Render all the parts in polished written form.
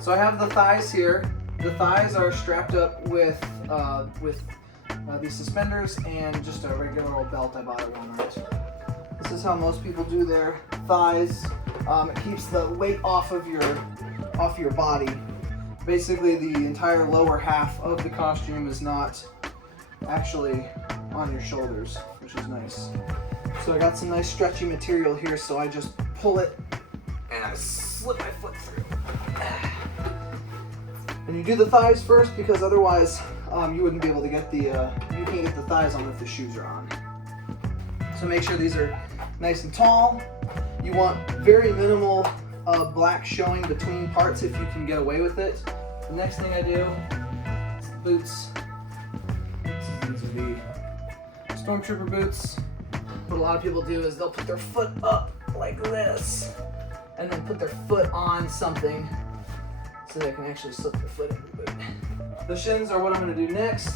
So I have the thighs here. The thighs are strapped up with these suspenders and just a regular old belt I bought at Walmart. This is how most people do their thighs. It keeps the weight off your body. Basically, the entire lower half of the costume is not actually on your shoulders, which is nice. So I got some nice stretchy material here, so I just pull it and I slip my foot through. And you do the thighs first because otherwise you wouldn't be able to get you can't get the thighs on if the shoes are on. So make sure these are nice and tall. You want very minimal black showing between parts if you can get away with it. The next thing I do is the boots. These are the Stormtrooper boots. What a lot of people do is they'll put their foot up like this and then put their foot on something so they can actually slip their foot into the boot. The shins are what I'm going to do next.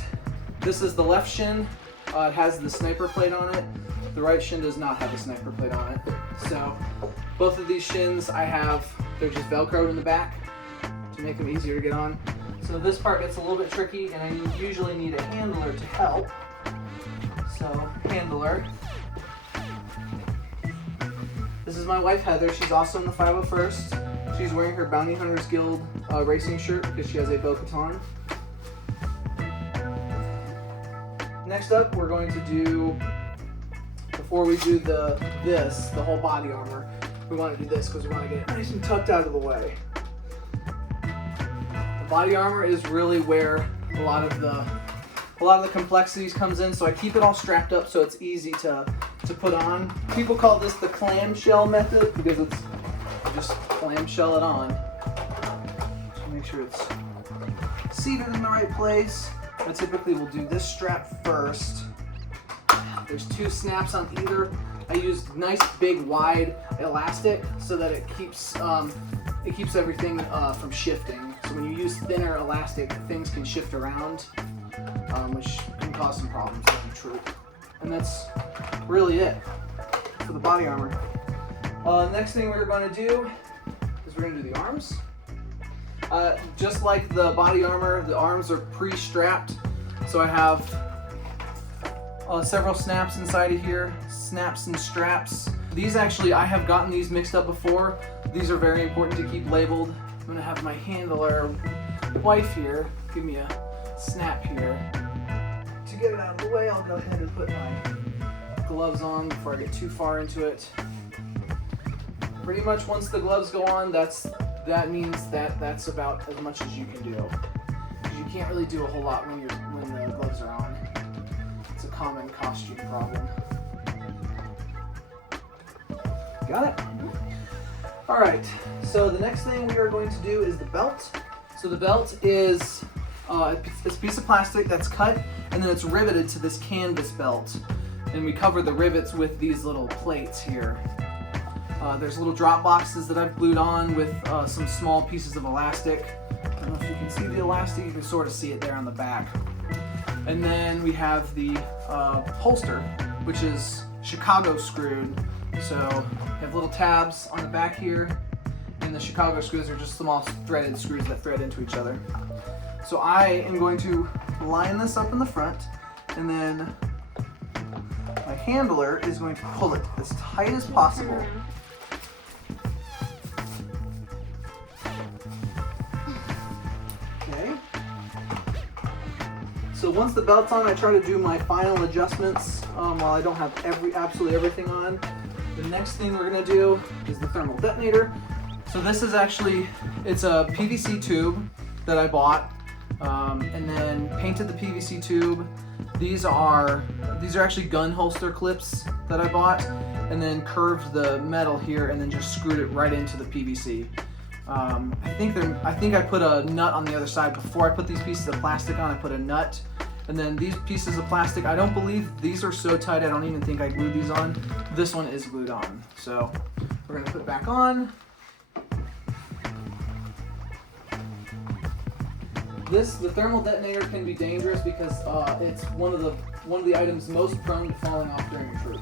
This is the left shin. It has the sniper plate on it. The right shin does not have the sniper plate on it. So both of these shins they're just Velcroed in the back to make them easier to get on. So this part gets a little bit tricky and I usually need a handler to help. So handler. This is my wife Heather. She's also in the 501st. She's wearing her Bounty Hunters Guild racing shirt because she has a Bo-Katan. Next up, we're going to do, before we do the whole body armor, we want to do this because we want to get it nice and tucked out of the way. The body armor is really where a lot of the complexities comes in, so I keep it all strapped up so it's easy to put on. People call this the clamshell method because it's just clamshell it on. Just make sure it's seated in the right place. I typically will do this strap first. There's 2 snaps on either. I use nice big wide elastic so that it keeps everything from shifting. So when you use thinner elastic, things can shift around, which can cause some problems in the troop. And that's really it for the body armor. Next thing we're going to do is we're going to do the arms. Just like the body armor, the arms are pre-strapped. So I have several snaps inside of here, snaps and straps. These actually, I have gotten these mixed up before. These are very important to keep labeled. I'm going to have my handler wife here give me a snap here. To get it out of the way, I'll go ahead and put my gloves on before I get too far into it. Pretty much once the gloves go on, that means that's about as much as you can do. Because you can't really do a whole lot when the gloves are on. It's a common costume problem. Got it? All right, so the next thing we are going to do is the belt. So the belt is it's a piece of plastic that's cut and then it's riveted to this canvas belt. And we cover the rivets with these little plates here. There's little drop boxes that I've glued on with some small pieces of elastic. I don't know if you can see the elastic, you can sort of see it there on the back. And then we have the holster, which is Chicago screwed. So we have little tabs on the back here, and the Chicago screws are just small threaded screws that thread into each other. So I am going to line this up in the front, and then my handler is going to pull it as tight as possible. Okay. So once the belt's on, I try to do my final adjustments while I don't have absolutely everything on. The next thing we're gonna do is the thermal detonator. So this is actually, it's a PVC tube that I bought and then painted the PVC tube. These are actually gun holster clips that I bought, and then curved the metal here and then just screwed it right into the PVC. I think I put a nut on the other side before I put these pieces of plastic on. I put a nut, and then these pieces of plastic, I don't believe these are so tight, I don't even think I glued these on. This one is glued on. So we're gonna put it back on. The thermal detonator can be dangerous because it's one of the items most prone to falling off during a troop.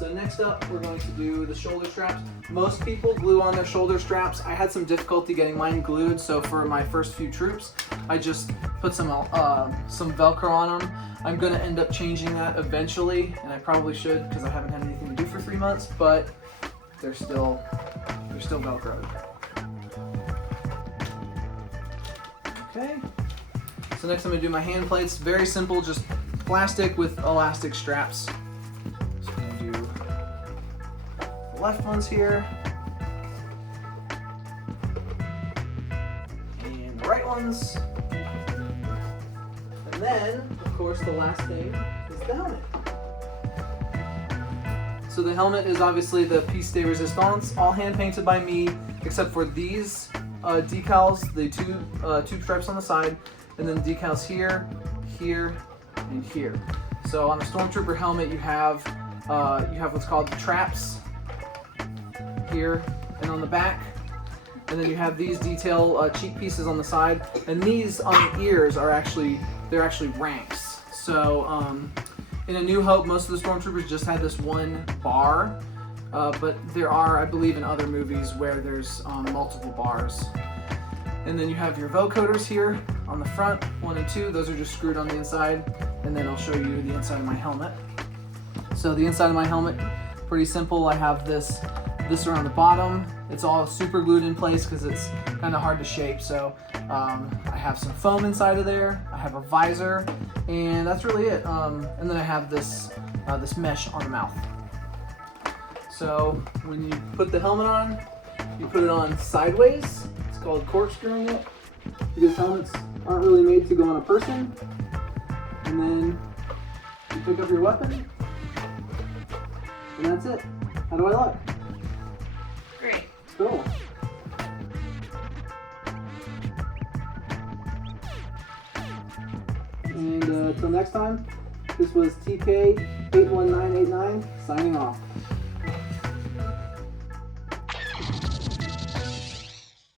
So next up, we're going to do the shoulder straps. Most people glue on their shoulder straps. I had some difficulty getting mine glued, so for my first few troops, I just put some Velcro on them. I'm going to end up changing that eventually, and I probably should because I haven't had anything to do for 3 months, but they're still Velcroed. Okay, so next I'm going to do my hand plates. Very simple, just plastic with elastic straps. So I'm going to do the left ones here, and the right ones. And then, of course, the last thing is the helmet. So the helmet is obviously the piece de resistance, all hand painted by me, except for these decals, the two stripes on the side, and then decals here, here, and here. So on a Stormtrooper helmet, you have what's called the traps here and on the back, and then you have these detail cheek pieces on the side, and these on the ears are actually ranks. So in A New Hope, most of the Stormtroopers just had this one bar. But there are, I believe, in other movies where there's multiple bars. And then you have your vocoders here on the front, 1 and 2. Those are just screwed on the inside. And then I'll show you the inside of my helmet. So the inside of my helmet, pretty simple. I have this around the bottom. It's all super glued in place because it's kind of hard to shape. So I have some foam inside of there. I have a visor, and that's really it. And then I have this mesh on the mouth. So when you put the helmet on, you put it on sideways. It's called corkscrewing it, because helmets aren't really made to go on a person. And then you pick up your weapon, and that's it. How do I look? Great. Cool. And until next time, this was TK81989 signing off.